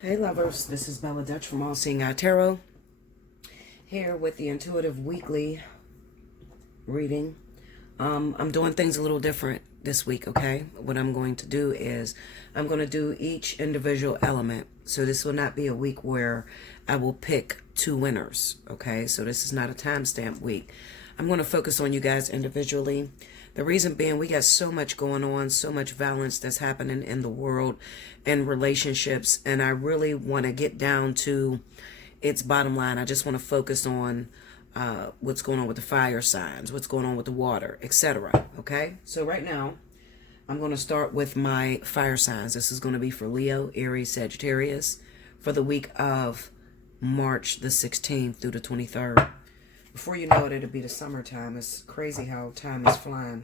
Hey lovers, this is Bella Dutch from Allseeingeyetarot, here with the Intuitive Weekly reading. I'm doing things a little different this week, okay? What I'm going to do is I'm going to do each individual element. So this will not be a week where I will pick two winners, okay? So this is not a timestamp week. I'm going to focus on you guys individually. The reason being, we got so much going on, so much violence that's happening in the world and relationships, and I really want to get down to its bottom line. I just want to focus on what's going on with the fire signs, what's going on with the water, etc. Okay? So right now, I'm going to start with my fire signs. This is going to be for Leo, Aries, Sagittarius for the week of March the 16th through the 23rd. Before you know it, it'll be the summertime. It's crazy how time is flying.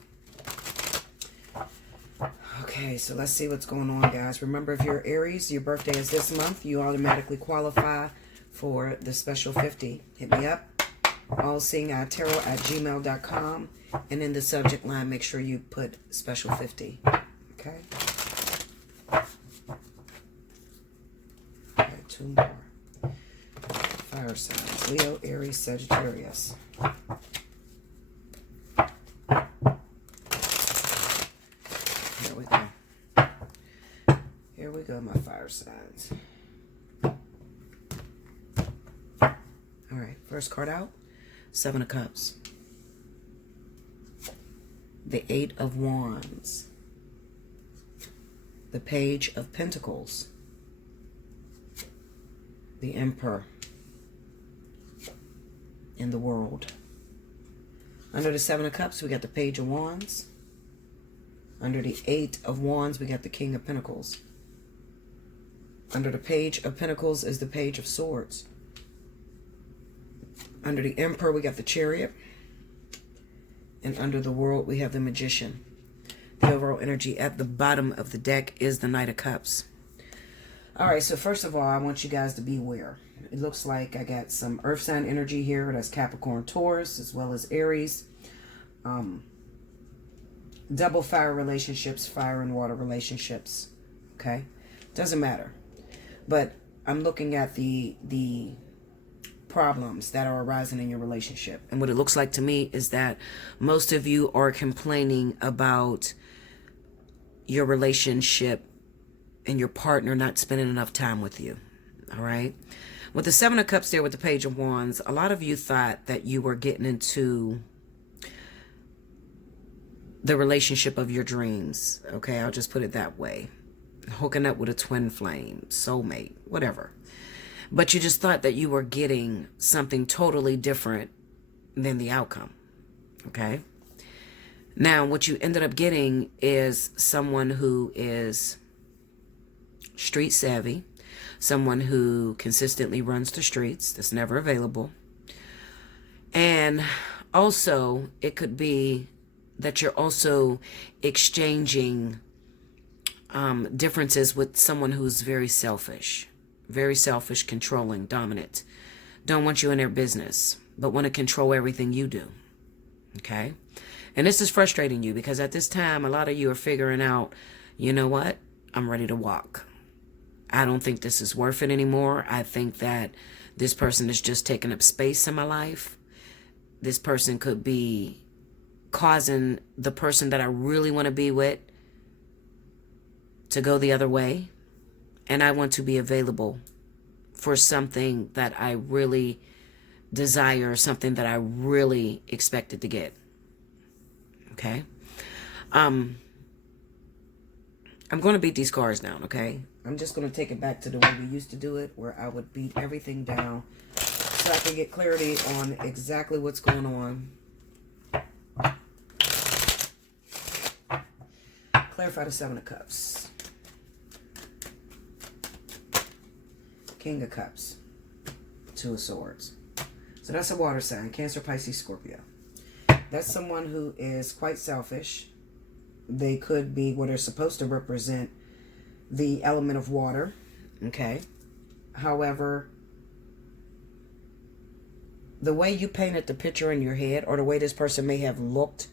Okay, so let's see what's going on, guys. Remember, if you're Aries, your birthday is this month, you automatically qualify for the special 50. Hit me up, allseeingeyetarot@gmail.com, and in the subject line, make sure you put special 50. Okay? Okay, two more. Fire signs, Leo, Aries, Sagittarius. Here we go. Here we go, my fire signs. Alright, first card out, Seven of Cups. The Eight of Wands. The Page of Pentacles. The Emperor. In the World. Under the Seven of Cups, we got the Page of Wands. Under the Eight of Wands, we got the King of Pentacles. Under the Page of Pentacles is the Page of Swords. Under the Emperor, we got the Chariot. And under the World, we have the Magician. The overall energy at the bottom of the deck is the Knight of Cups. Alright, so first of all, I want you guys to beware. It looks like I got some earth sign energy here. That's Capricorn, Taurus, as well as Aries. Double fire relationships, fire and water relationships. Okay? Doesn't matter. But I'm looking at the problems that are arising in your relationship. And what it looks like to me is that most of you are complaining about your relationship and your partner not spending enough time with you. All right? With the Seven of Cups there with the Page of Wands, a lot of you thought that you were getting into the relationship of your dreams. Okay, I'll just put it that way. Hooking up with a twin flame, soulmate, whatever. But you just thought that you were getting something totally different than the outcome. Okay? Now, what you ended up getting is someone who is street savvy. Someone who consistently runs the streets, that's never available. And also, it could be that you're also exchanging differences with someone who's very selfish, controlling, dominant. Don't want you in their business, but want to control everything you do. Okay? And this is frustrating you because at this time, a lot of you are figuring out, you know what? I'm ready to walk. I don't think this is worth it anymore. I think that this person is just taking up space in my life. This person could be causing the person that I really want to be with to go the other way. And I want to be available for something that I really desire, something that I really expected to get. Okay? I'm going to beat these cards down, okay? I'm just going to take it back to the way we used to do it, where I would beat everything down so I can get clarity on exactly what's going on. Clarify the Seven of Cups. King of Cups. Two of Swords. So that's a water sign. Cancer, Pisces, Scorpio. That's someone who is quite selfish. They could be what are supposed to represent the element of water. Okay. However, the way you painted the picture in your head, or the way this person may have looked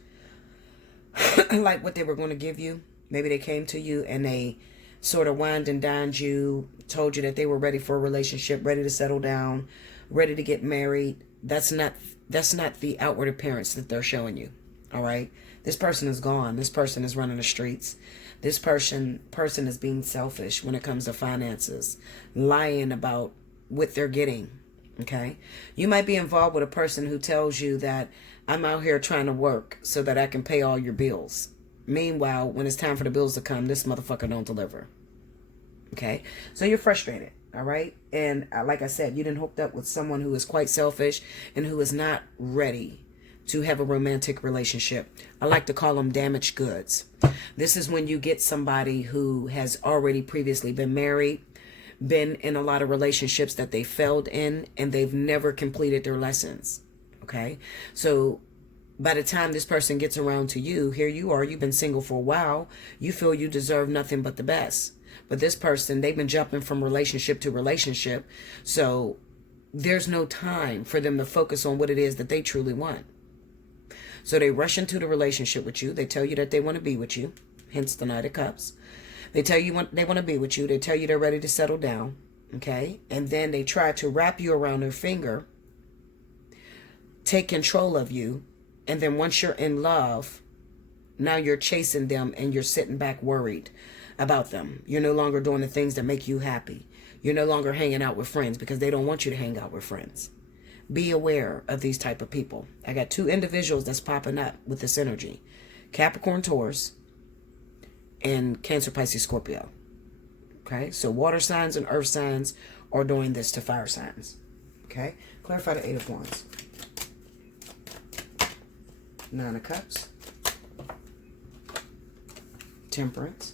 like what they were going to give you, maybe they came to you and they sort of wined and dined you, told you that they were ready for a relationship, ready to settle down, ready to get married. That's not the outward appearance that they're showing you. All right? This person is gone. This person is running the streets. This person is being selfish when it comes to finances, lying about what they're getting. Okay? You might be involved with a person who tells you that I'm out here trying to work so that I can pay all your bills. Meanwhile, when it's time for the bills to come, this motherfucker don't deliver. Okay? So you're frustrated. All right? And like I said, you done hooked up with someone who is quite selfish and who is not ready to have a romantic relationship. I like to call them damaged goods. This is when you get somebody who has already previously been married, been in a lot of relationships that they failed in, and they've never completed their lessons. Okay? So by the time this person gets around to you, here you are, you've been single for a while, you feel you deserve nothing but the best. But this person, they've been jumping from relationship to relationship, so there's no time for them to focus on what it is that they truly want. So they rush into the relationship with you. They tell you that they want to be with you, hence the Knight of Cups. They tell you they want to be with you. They tell you they're ready to settle down, okay? And then they try to wrap you around their finger, take control of you, and then once you're in love, now you're chasing them and you're sitting back worried about them. You're no longer doing the things that make you happy. You're no longer hanging out with friends because they don't want you to hang out with friends. Be aware of these type of people. I got two individuals that's popping up with this energy. Capricorn, Taurus, and Cancer, Pisces, Scorpio. Okay, so water signs and earth signs are doing this to fire signs. Okay, clarify the Eight of Wands. Nine of Cups. Temperance.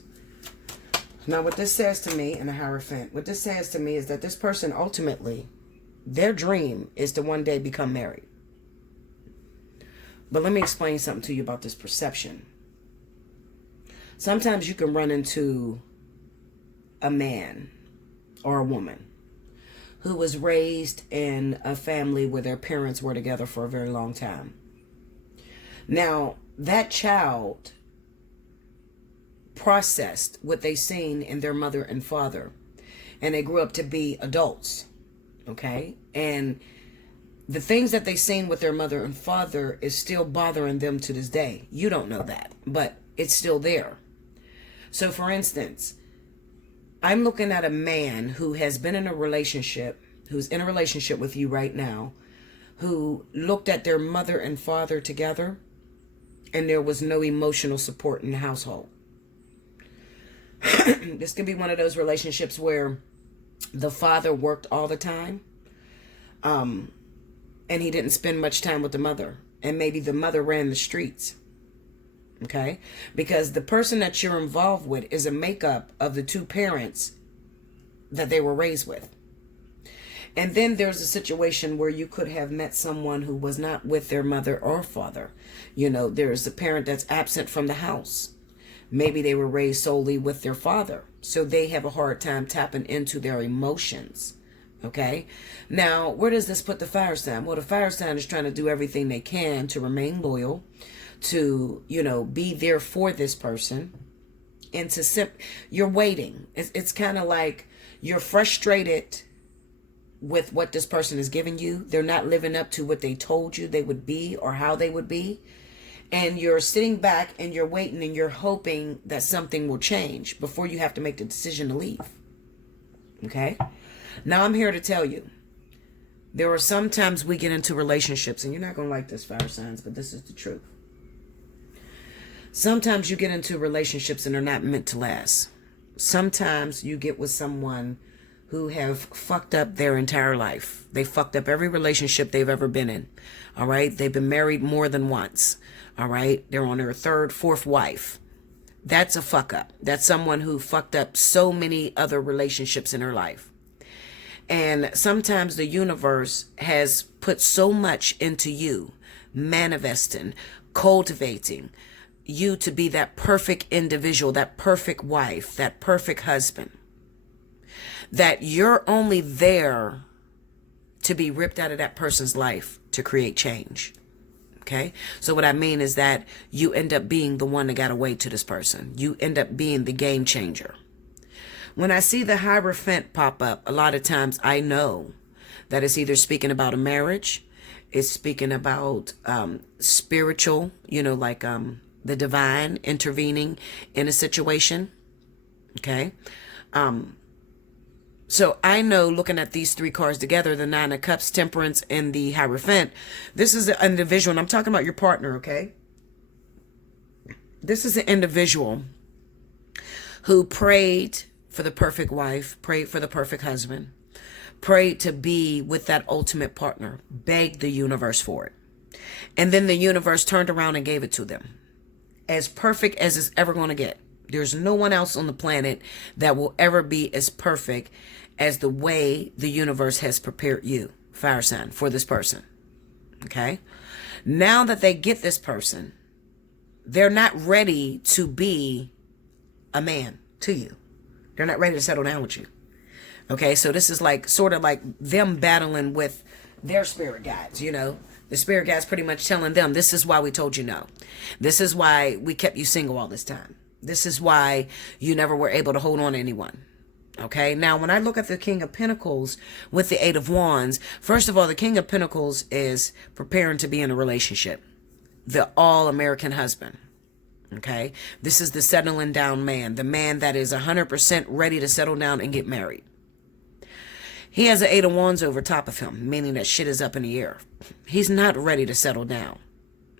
Now, what this says to me, and the Hierophant, what this says to me is that this person ultimately, their dream is to one day become married. But let me explain something to you about this perception. Sometimes you can run into a man or a woman who was raised in a family where their parents were together for a very long time. Now, that child processed what they seen in their mother and father, and they grew up to be adults. Okay? And the things that they seen with their mother and father is still bothering them to this day. You don't know that, but it's still there. So for instance, I'm looking at a man who has been in a relationship, who's in a relationship with you right now, who looked at their mother and father together, and there was no emotional support in the household. This could be one of those relationships where the father worked all the time, and he didn't spend much time with the mother, and maybe the mother ran the streets. Okay, because the person that you're involved with is a makeup of the two parents that they were raised with. And then there's a situation where you could have met someone who was not with their mother or father. You know, there's a parent that's absent from the house. Maybe they were raised solely with their father, so they have a hard time tapping into their emotions. Okay, now where does this put the fire sign? Well, the fire sign is trying to do everything they can to remain loyal, to, you know, be there for this person, and to you're waiting. It's kind of like you're frustrated with what this person is giving you. They're not living up to what they told you they would be or how they would be. And you're sitting back and you're waiting and you're hoping that something will change before you have to make the decision to leave. Okay? Now I'm here to tell you, there are sometimes we get into relationships, and you're not going to like this, fire signs, but this is the truth. Sometimes you get into relationships and they're not meant to last. Sometimes you get with someone who have fucked up their entire life. They fucked up every relationship they've ever been in. All right? They've been married more than once. All right? They're on their third, fourth wife. That's a fuck up. That's someone who fucked up so many other relationships in her life. And sometimes the universe has put so much into you, manifesting, cultivating you to be that perfect individual, that perfect wife, that perfect husband, that you're only there to be ripped out of that person's life to create change. Okay? So what I mean is that you end up being the one that got away to this person. You end up being the game changer. When I see the Hierophant pop up, a lot of times I know that it's either speaking about a marriage, it's speaking about spiritual, like the divine intervening in a situation. Okay. So I know, looking at these three cards together, the Nine of Cups, Temperance, and the Hierophant, this is an individual, and I'm talking about your partner, okay? This is an individual who prayed for the perfect wife, prayed for the perfect husband, prayed to be with that ultimate partner, begged the universe for it. And then the universe turned around and gave it to them. As perfect as it's ever going to get. There's no one else on the planet that will ever be as perfect as the way the universe has prepared you, fire sign, for this person. Okay? Now that they get this person, they're not ready to be a man to you. They're not ready to settle down with you. Okay? So this is like sort of like them battling with their spirit guides, The spirit guides pretty much telling them, this is why we told you no. This is why we kept you single all this time. This is why you never were able to hold on to anyone. Okay. Now, when I look at the King of Pentacles with the Eight of Wands, first of all, the King of Pentacles is preparing to be in a relationship. The all-American husband. Okay. This is the settling down man. The man that is 100% ready to settle down and get married. He has an Eight of Wands over top of him, meaning that shit is up in the air. He's not ready to settle down.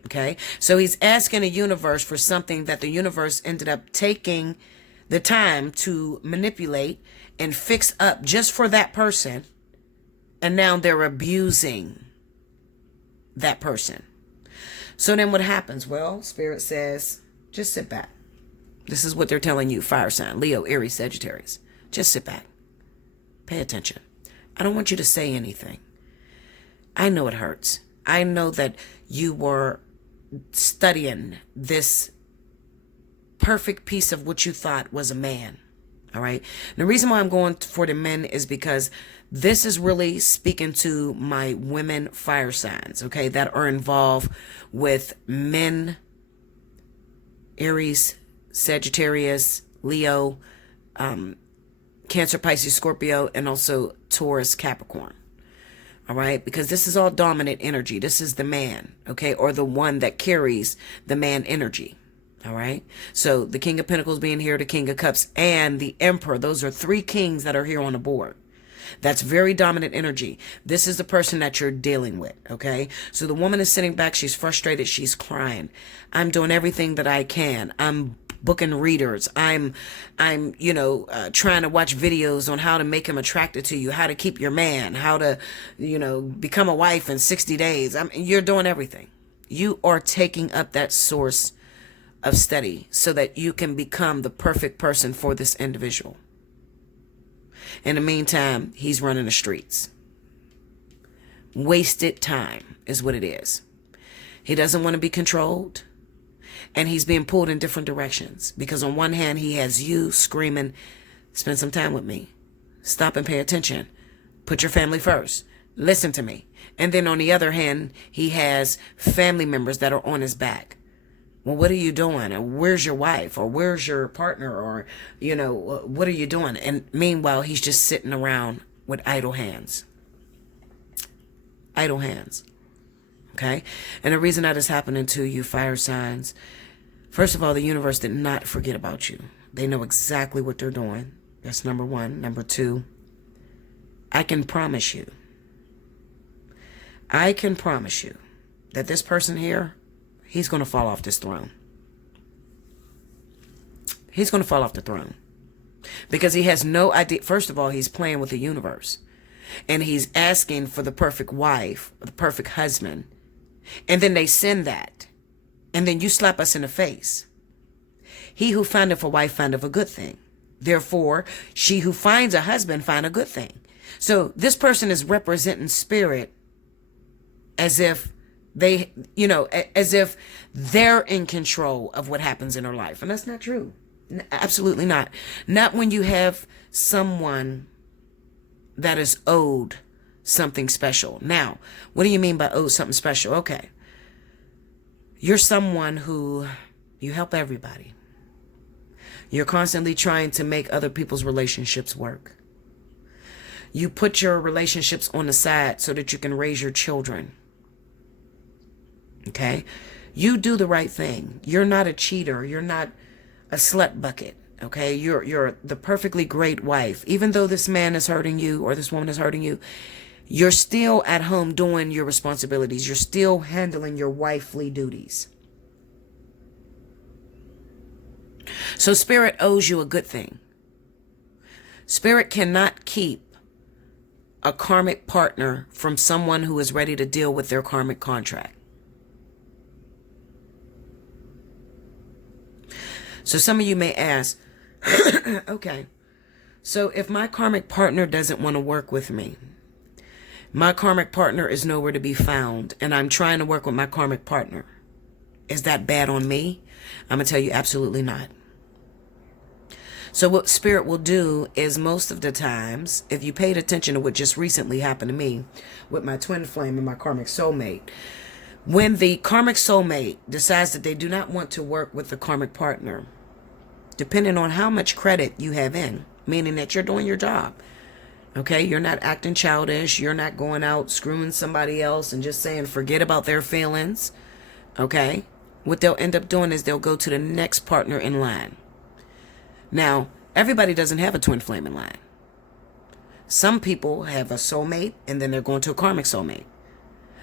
Okay, so he's asking the universe for something that the universe ended up taking the time to manipulate and fix up just for that person. And now they're abusing that person. So then what happens? Well, Spirit says, just sit back. This is what they're telling you, fire sign, Leo, Aries, Sagittarius. Just sit back. Pay attention. I don't want you to say anything. I know it hurts. I know that you were studying this perfect piece of what you thought was a man. All right. And the reason why I'm going for the men is because this is really speaking to my women fire signs, okay, that are involved with men, Aries, Sagittarius, Leo, Cancer, Pisces, Scorpio, and also Taurus, Capricorn. All right, because this is all dominant energy. This is the man, okay, or the one that carries the man energy. All right, so the King of Pentacles being here, the King of Cups, and the Emperor. Those are three kings that are here on the board. That's very dominant energy. This is the person that you're dealing with, okay? So the woman is sitting back. She's frustrated. She's crying. I'm doing everything that I can. I'm booking readers. I'm trying to watch videos on how to make him attracted to you, how to keep your man, how to, become a wife in 60 days. You're doing everything. You are taking up that source of study so that you can become the perfect person for this individual. In the meantime, he's running the streets. Wasted time is what it is. He doesn't want to be controlled. And he's being pulled in different directions. Because on one hand, he has you screaming, spend some time with me. Stop and pay attention. Put your family first. Listen to me. And then on the other hand, he has family members that are on his back. Well, what are you doing? Or where's your wife? Or where's your partner? Or, what are you doing? And meanwhile, he's just sitting around with idle hands. Idle hands. Okay? And the reason that is happening to you, fire signs, first of all, the universe did not forget about you. They know exactly what they're doing. That's number one. Number two, I can promise you that this person here, he's going to fall off this throne. He's going to fall off the throne. Because he has no idea. First of all, he's playing with the universe. And he's asking for the perfect wife, the perfect husband. And then they send that. And then you slap us in the face. He who findeth a wife findeth a good thing. Therefore, she who finds a husband find a good thing. So this person is representing spirit as if they, as if they're in control of what happens in her life. And that's not true. Absolutely not. Not when you have someone that is owed something special. Now, what do you mean by owed something special? Okay. You're someone who, you help everybody. You're constantly trying to make other people's relationships work. You put your relationships on the side so that you can raise your children. Okay? You do the right thing. You're not a cheater. You're not a slut bucket. Okay? You're the perfectly great wife. Even though this man is hurting you or this woman is hurting you, you're still at home doing your responsibilities. You're still handling your wifely duties. So Spirit owes you a good thing. Spirit cannot keep a karmic partner from someone who is ready to deal with their karmic contract. So some of you may ask, okay, so if my karmic partner doesn't want to work with me, my karmic partner is nowhere to be found, and I'm trying to work with my karmic partner, is that bad on me? I'm going to tell you absolutely not. So what Spirit will do is most of the times, if you paid attention to what just recently happened to me with my twin flame and my karmic soulmate, when the karmic soulmate decides that they do not want to work with the karmic partner, depending on how much credit you have in, meaning that you're doing your job, okay, you're not acting childish, you're not going out screwing somebody else and just saying forget about their feelings, okay, what they'll end up doing is they'll go to the next partner in line. Now, everybody doesn't have a twin flame in line. Some people have a soulmate and then they're going to a karmic soulmate.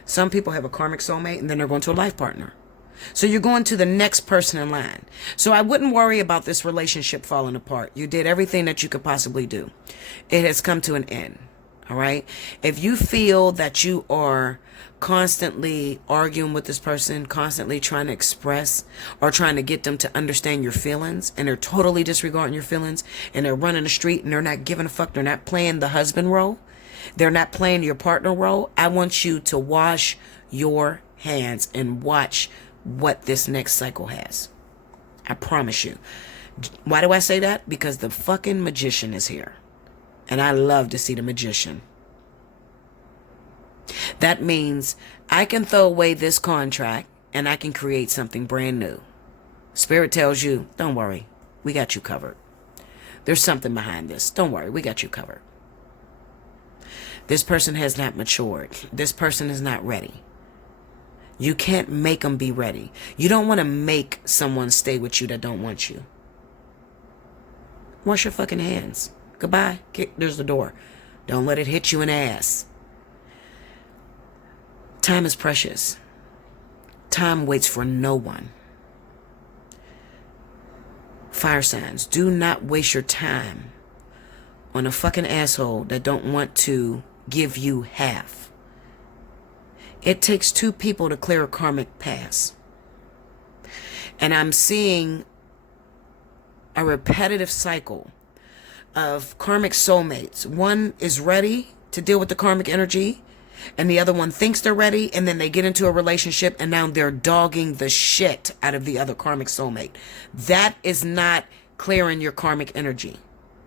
Some people have a karmic soulmate and then they're going to a life partner. So you're going to the next person in line. So I wouldn't worry about this relationship falling apart. You did everything that you could possibly do. It has come to an end. All right. If you feel that you are constantly arguing with this person, constantly trying to express or trying to get them to understand your feelings, and they're totally disregarding your feelings, and they're running the street and they're not giving a fuck, they're not playing the husband role, they're not playing your partner role, I want you to wash your hands and watch what this next cycle has. I promise you. Why do I say that? Because the fucking magician is here. And I love to see the magician. That means I can throw away this contract and I can create something brand new. Spirit tells you, don't worry, we got you covered. There's something behind this. Don't worry, we got you covered. This person has not matured. This person is not ready. You can't make them be ready. You don't want to make someone stay with you that don't want you. Wash your fucking hands. Goodbye. There's the door. Don't let it hit you in the ass. Time is precious. Time waits for no one. Fire signs, do not waste your time on a fucking asshole that don't want to give you half. It takes two people to clear a karmic past. And I'm seeing a repetitive cycle of karmic soulmates. One is ready to deal with the karmic energy, and the other one thinks they're ready, and then they get into a relationship, and now they're dogging the shit out of the other karmic soulmate. That is not clearing your karmic energy.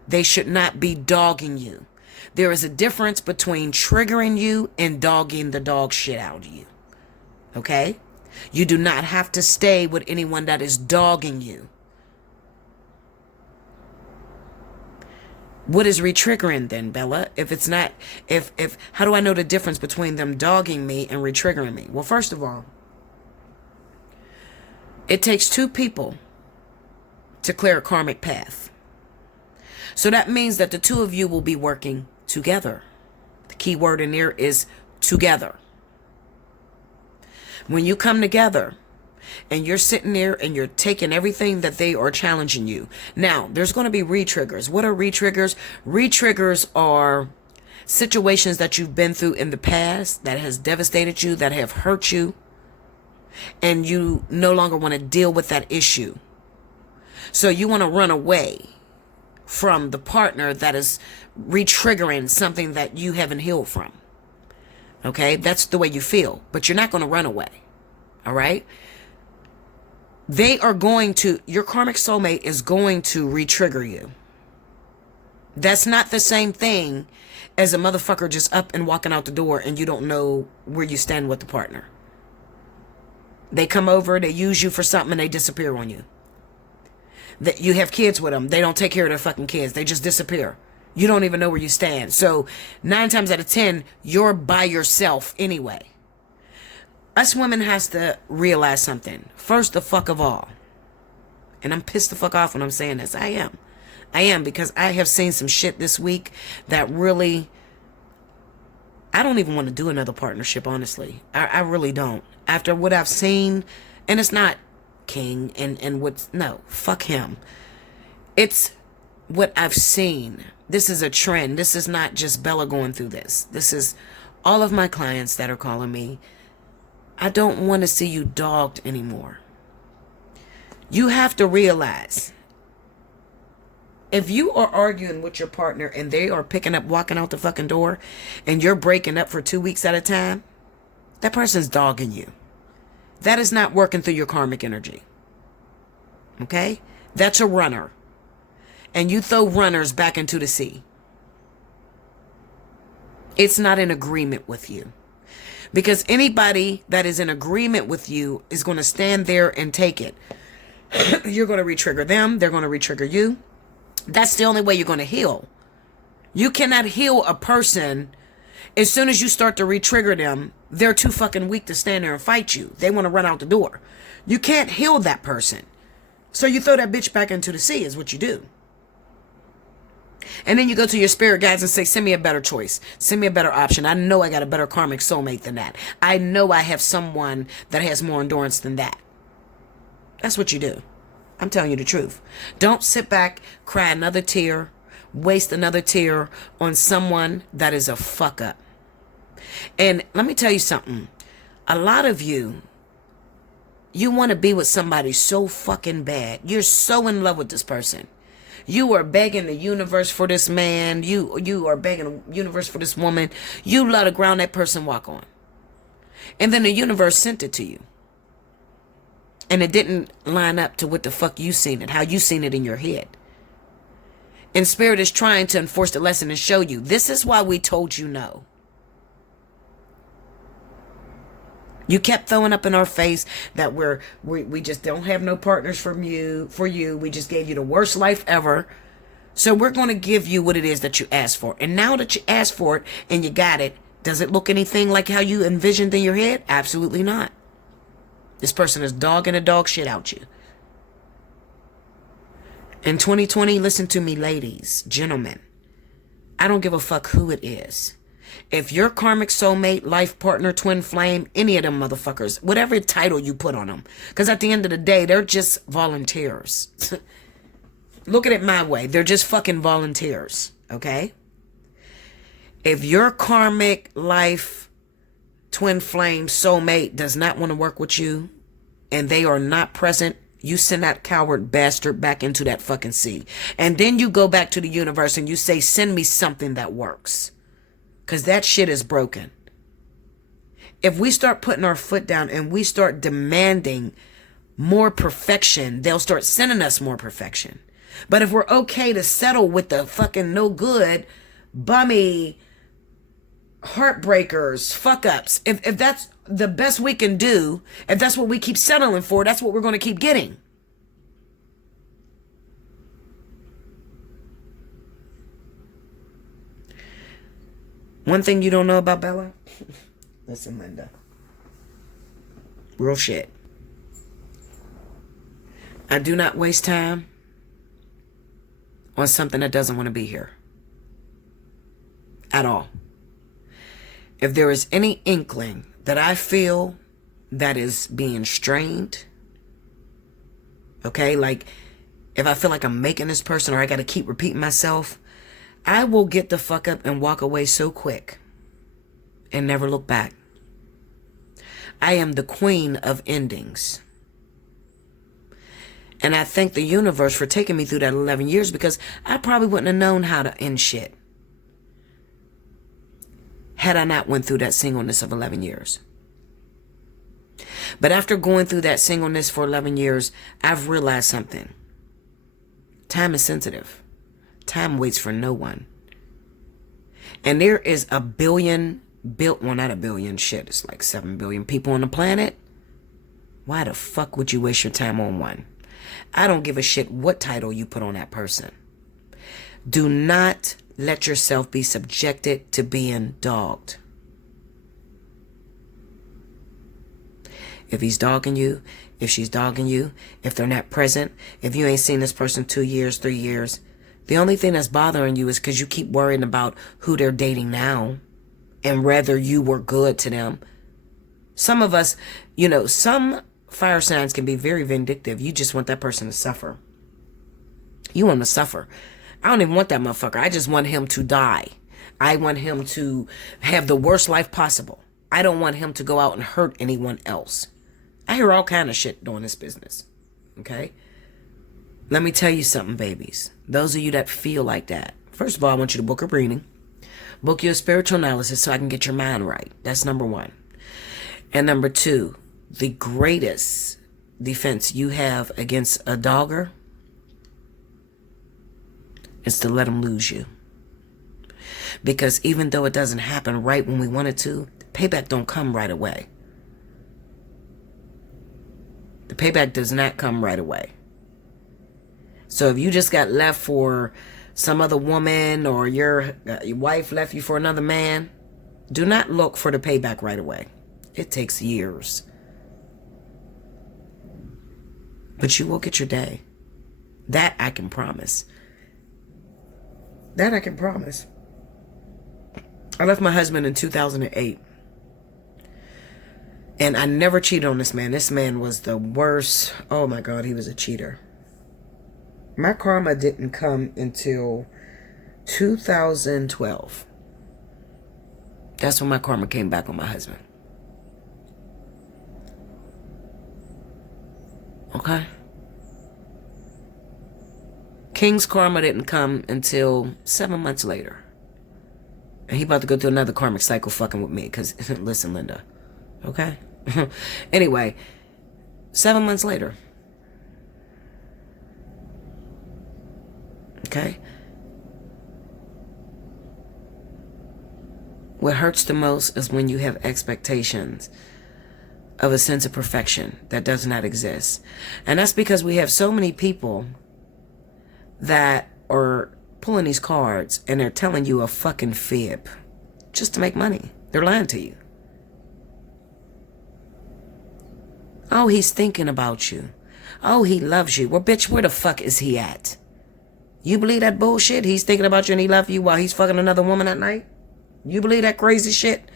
They should not be dogging you. There is a difference between triggering you and dogging the dog shit out of you. Okay? You do not have to stay with anyone that is dogging you. What is retriggering then, Bella? If it's not, how do I know the difference between them dogging me and retriggering me? Well, first of all, it takes two people to clear a karmic path. So that means that the two of you will be working together. The key word in there is together. When you come together and you're sitting there and you're taking everything that they are challenging you. Now, there's going to be re-triggers. What are re-triggers? Re-triggers are situations that you've been through in the past that has devastated you, that have hurt you, and you no longer want to deal with that issue. So you want to run away from the partner that is re-triggering something that you haven't healed from. Okay, that's the way you feel, but you're not going to run away. All right, they are going to, your karmic soulmate is going to re-trigger you. That's not the same thing as a motherfucker just up and walking out the door and you don't know where you stand with the partner. They come over, they use you for something, and they disappear on you. That you have kids with them. They don't take care of their fucking kids. They just disappear. You don't even know where you stand. So 9 times out of 10, you're by yourself anyway. Us women has to realize something. First the fuck of all. And I'm pissed the fuck off when I'm saying this. I am, because I have seen some shit this week that really, I don't even want to do another partnership, honestly. I really don't. After what I've seen, and it's not King and what's, no, fuck him. It's what I've seen. This is a trend. This is not just Bella going through this. This is all of my clients that are calling me. I don't want to see you dogged anymore. You have to realize, if you are arguing with your partner and they are picking up, walking out the fucking door, and you're breaking up for 2 weeks at a time, that person's dogging you. That is not working through your karmic energy. Okay? That's a runner. And you throw runners back into the sea. It's not in agreement with you. Because anybody that is in agreement with you is going to stand there and take it. You're going to re-trigger them. They're going to re-trigger you. That's the only way you're going to heal. You cannot heal a person as soon as you start to re-trigger them. They're too fucking weak to stand there and fight you. They want to run out the door. You can't heal that person. So you throw that bitch back into the sea is what you do. And then you go to your spirit guides and say, send me a better choice. Send me a better option. I know I got a better karmic soulmate than that. I know I have someone that has more endurance than that. That's what you do. I'm telling you the truth. Don't sit back, cry another tear, waste another tear on someone that is a fuck up. And let me tell you something. A lot of you want to be with somebody so fucking bad. You're so in love with this person. You are begging the universe for this man. You are begging the universe for this woman. You love the ground that person walk on. And then the universe sent it to you. And it didn't line up to what the fuck you seen it, how you seen it in your head. And Spirit is trying to enforce the lesson and show you, this is why we told you no. You kept throwing up in our face that we just don't have no partners for you. We just gave you the worst life ever. So we're going to give you what it is that you asked for. And now that you asked for it and you got it, does it look anything like how you envisioned in your head? Absolutely not. This person is dogging the dog shit out you. In 2020, listen to me, ladies, gentlemen. I don't give a fuck who it is. If your karmic soulmate, life partner, twin flame, any of them motherfuckers, whatever title you put on them, because at the end of the day, they're just volunteers. Look at it my way. They're just fucking volunteers, okay? If your karmic life, twin flame, soulmate does not want to work with you, and they are not present, you send that coward bastard back into that fucking sea. And then you go back to the universe and you say, send me something that works. Because that shit is broken. If we start putting our foot down and we start demanding more perfection, they'll start sending us more perfection. But if we're okay to settle with the fucking no good, bummy, heartbreakers, fuck ups, if that's the best we can do, if that's what we keep settling for, that's what we're going to keep getting. One thing you don't know about Bella? Listen, Linda. Real shit. I do not waste time on something that doesn't want to be here. At all. If there is any inkling that I feel that is being strained, okay, like if I feel like I'm making this person or I got to keep repeating myself, I will get the fuck up and walk away so quick and never look back. I am the queen of endings. And I thank the universe for taking me through that 11 years because I probably wouldn't have known how to end shit had I not went through that singleness of 11 years. But after going through that singleness for 11 years, I've realized something. Time is sensitive. Time waits for no one. And there is a billion, well, not a billion, shit, it's like 7 billion people on the planet. Why the fuck would you waste your time on one? I don't give a shit what title you put on that person. Do not let yourself be subjected to being dogged. If he's dogging you, if she's dogging you, if they're not present, if you ain't seen this person 2 years, 3 years, the only thing that's bothering you is because you keep worrying about who they're dating now and whether you were good to them. Some of us, some fire signs can be very vindictive. You just want that person to suffer. You want to suffer. I don't even want that motherfucker. I just want him to die. I want him to have the worst life possible. I don't want him to go out and hurt anyone else. I hear all kind of shit doing this business. Okay? Let me tell you something, babies. Those of you that feel like that. First of all, I want you to book a reading. Book your spiritual analysis so I can get your mind right. That's number one. And number two, the greatest defense you have against a dogger is to let them lose you. Because even though it doesn't happen right when we want it to, the payback don't come right away. The payback does not come right away. So if you just got left for some other woman, or your wife left you for another man, do not look for the payback right away. It takes years. But you will get your day. That I can promise. That I can promise. I left my husband in 2008. And I never cheated on this man. This man was the worst. Oh my God, he was a cheater. My karma didn't come until 2012. That's when my karma came back on my husband. Okay? King's karma didn't come until 7 months later. And he about to go through another karmic cycle fucking with me. Because, listen, Linda. Okay? Anyway, 7 months later. Okay? What hurts the most is when you have expectations of a sense of perfection that does not exist. And that's because we have so many people that are pulling these cards and they're telling you a fucking fib just to make money. They're lying to you. Oh, he's thinking about you. Oh, he loves you. Well, bitch, where the fuck is he at? You believe that bullshit? He's thinking about you and he loves you while he's fucking another woman at night? You believe that crazy shit?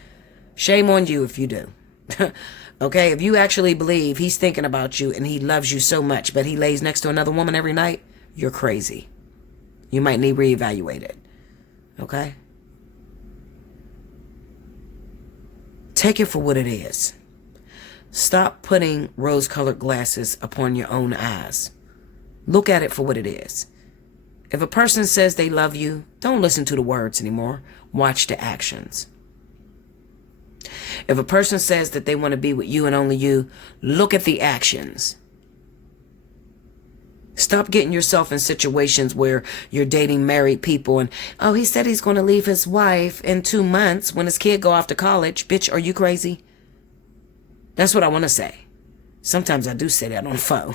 Shame on you if you do. Okay, if you actually believe he's thinking about you and he loves you so much, but he lays next to another woman every night, you're crazy. You might need reevaluated. Okay? Take it for what it is. Stop putting rose-colored glasses upon your own eyes. Look at it for what it is. If a person says they love you, don't listen to the words anymore. Watch the actions. If a person says that they want to be with you and only you, look at the actions. Stop getting yourself in situations where you're dating married people and, oh, he said he's going to leave his wife in 2 months when his kid go off to college. Bitch, are you crazy? That's what I want to say. Sometimes I do say that on the phone.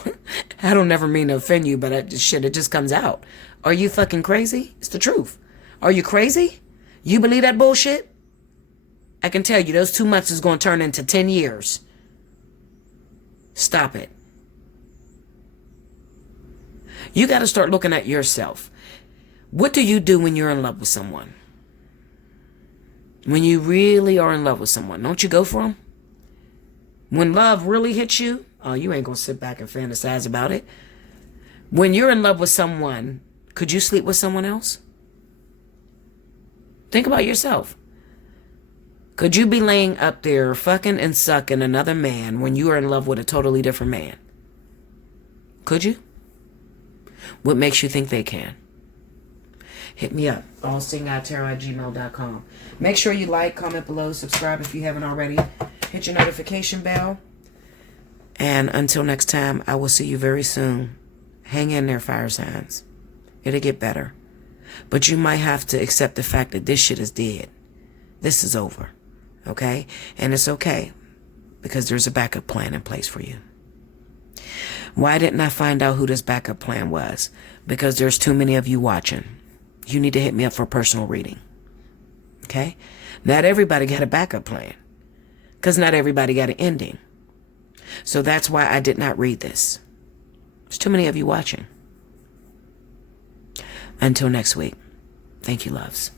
I don't never mean to offend you, but it just comes out. Are you fucking crazy? It's the truth. Are you crazy? You believe that bullshit? I can tell you those 2 months is going to turn into 10 years. Stop it. You got to start looking at yourself. What do you do when you're in love with someone? When you really are in love with someone, don't you go for them? When love really hits you, oh, you ain't going to sit back and fantasize about it. When you're in love with someone, could you sleep with someone else? Think about yourself. Could you be laying up there fucking and sucking another man when you are in love with a totally different man? Could you? What makes you think they can? Hit me up. Allseeingeyetarot@gmail.com. Make sure you like, comment below, subscribe if you haven't already. Hit your notification bell. And until next time, I will see you very soon. Hang in there, fire signs. It'll get better. But you might have to accept the fact that this shit is dead. This is over. Okay? And it's okay. Because there's a backup plan in place for you. Why didn't I find out who this backup plan was? Because there's too many of you watching. You need to hit me up for a personal reading. Okay? Not everybody got a backup plan. Because not everybody got an ending. So that's why I did not read this. There's too many of you watching. Until next week. Thank you, loves.